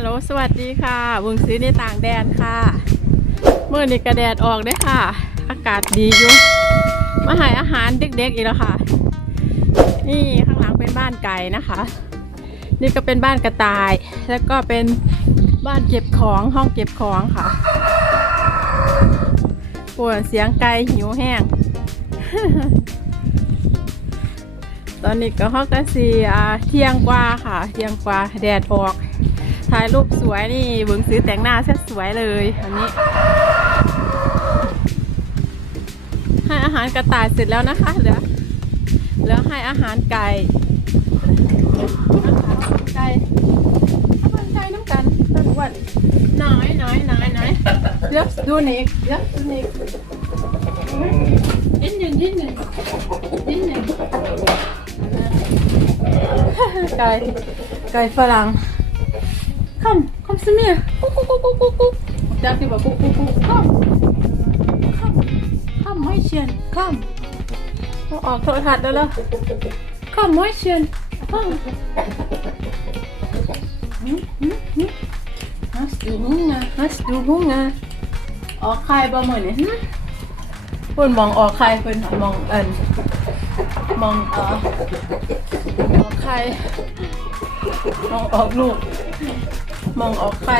ฮัลโหลสวัสดีค่ะวงซื้อในต่างแดนค่ะ เมื่อนี้กระแดดออกเด้วยค่ะ อากาศดีอยู่ มาหายอาหารเด็กๆอีกแล้วค่ะ นี่ข้างหลังเป็นบ้านไก่นะคะ นี่ก็เป็นบ้านกระต่าย แล้วก็เป็นบ้านเก็บของห้องเก็บของค่ะปวดเสียงไก่หิวแห้ง ตอนนี้ก็ฮอกกะซีอาเที่ยงกว่าค่ะ เที่ยงกว่าแดดออก ถ่ายรูปสวยนี่เบึงซื้อแต่งหน้าเสร็จสวยเลยอันนี้ ให้อาหารกระต่ายเสร็จแล้วนะคะเหลือเหลือให้อาหารไก่าาไก่ไก่น้ำกันต้นอ้วันน้อยน้อยน้อยน้อยเลือกดูนี่เลือกดูนี่นิดหนึ่งนิดหนึ่งนิดหนึ่งไก่ไก่ฝรั่ง คำคำสมียกุ๊กกุ๊กกุ๊กกุ๊กกุ๊กกุ๊กจากที่บอกกุ๊กกุ๊กกุ๊กคำคำคำไม่เชียนคอาออกโทรทัศน์แล้วคำไม่เชียนคำหืมหืมหืมฮัสดูหุงาฮัสดูหุงาออกใครบ่เหมือนเนี่ยนะเพิ่นมองออกใครเพิ่นมองเอินมองเออมองใครมองออกลูก มองออกใคร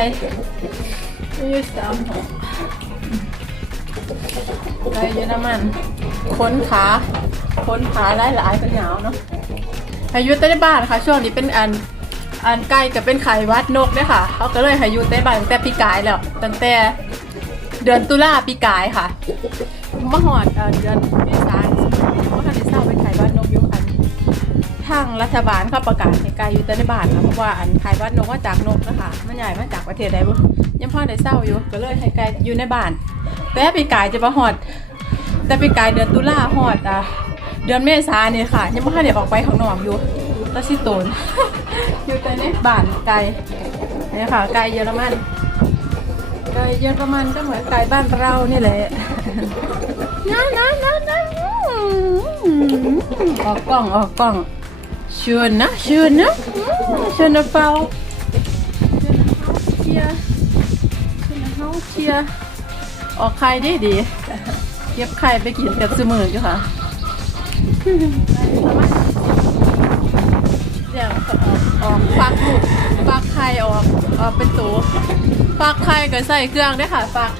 นี่สามหกไก่เยอรมันค้นขาค้นขาหลายหลายเป็นหนาวเนาะอายุใต้บ้านค่ะ ช่วงนี้เป็นอันอันใกล้กับเป็นไข่วัดนกเนี่ยค่ะเขาก็เลยให้อายุใต้บ้านตั้งแต่ปีกายแล้วตั้งแต่เดือนตุลาปีกายค่ะมหอดเอ่อเดือนเมษายนว่าเขาได้เศร้าเป็นไข่วัดนกอยู่ ทางรัฐบาลเขาประกาศให้ไกลอยู่แต่ในบ้านนะเพราะว่าอันขายวัดนกมาจากนกนะคะมันใหญ่มาจากประเทศใดบุยังพ่อได้เศร้าอยู่ ก็เลยให้ไกลอยู่ในบ้าน แต่ปีกายจะมาหอด แต่ปีกายเดือนตุลาหอดอะเดือนเมษาเนี่ยค่ะ ยังไม่ค่อยได้ออกไปข้างนอกอยู่ตาชิโตนอยู่แต่ในบ้านไกลนี่ค่ะไกลเยอรมันไกลเยอรมันก็เหมือนไกลบ้านเรานี่แหละนะนะนะนะอืมออกกล้องออกกล้อง Schön, ne? Schön, ne? Schöne Frau. Schöne Haustier. Schöne Haustier. ออกไข่ดีดี เก็บไข่ไปกินกับซื้อมืออยู่ค่ะเดี๋ยวออกฟักลูกฟักไข่ออกออกเป็นตัวฟักไข่ก็ใส่เครื่องได้ค่ะฟัก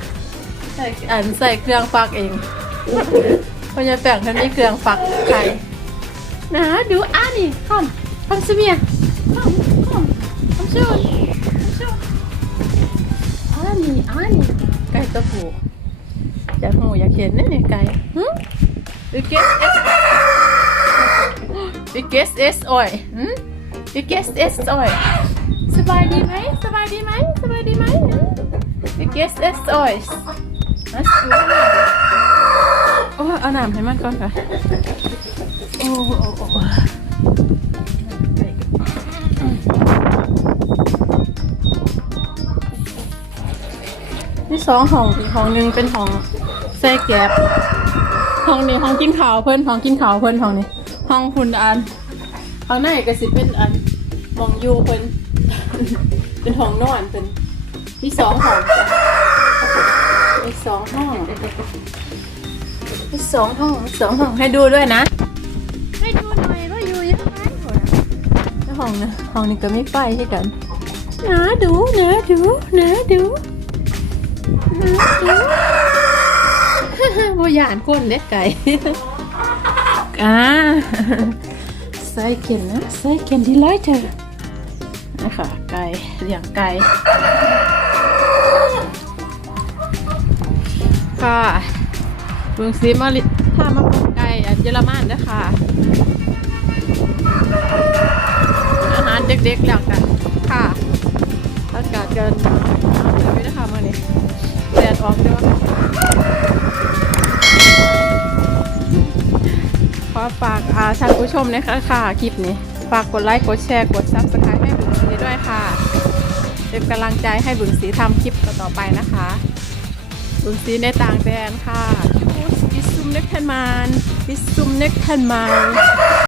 ใส่อันใส่เครื่องฟักเองเพราะยายแป้งท่านมีเครื่องฟักไข่ นะดูอันนี้คอมคอมสเมียคอมคอมคอมชูคอมชูอันนี้อันนี้ไก่ตัวผู้อยากหูอยากเห็นนี่นี่ไก่ฮึบิเกสเอสบิเกสเอสออยฮึบิเกสเอสออยสบายดีไหมสบายดีไหมสบายดีไหมบิเกสเอสออยนัสกูโอ้เอาน้ำให้มันก่อนค่ะ โอ้โอ้โอ้นี่สองห้องอีกห้องหนึ่งเป็นห้องใส่แกบห้องนี้ห้องกินข้าวเพิ่นห้องกินข้าวเพิ่นห้องนี้ ห้องคุณอันข้างในก็สิเป็นอันมองอยู่เพิ่นเป็นห้องนอนเป็นมีสองห้องจ้ะมีสองห้องมีสองห้องมีสองห้องให้ดูด้วยนะ องนะห้องนี้ก็ไม่ไฟใช่กันนะดูนะดูนะดูนะดูว่าหยานคนเล็กไก่อ่าใส่เข็นนะใส่เข็นที่ร้อยเธอนะคะไก่เลี้ยงไก่ค่ะเบิ่งซีมาลิถ้ามาปลูกไก่อันเยอรมันนะคะอาหาร เด็กๆแล้วกันค่ะอากาศกันหนาวเลยนะคะมื่อนี้แดดออกด้วยขอฝากอาท่านผู้ชมนะคะค่ะคลิปนี้ ฝากกดไลค์กดแชร์กดซับสไครต์ให้บุญสีด้วยค่ะเป็นกำลังใจให้บุญสีทำคลิปต่อๆไปนะคะบุญสีในต่างแดนค่ะบิสซุมเน็กทั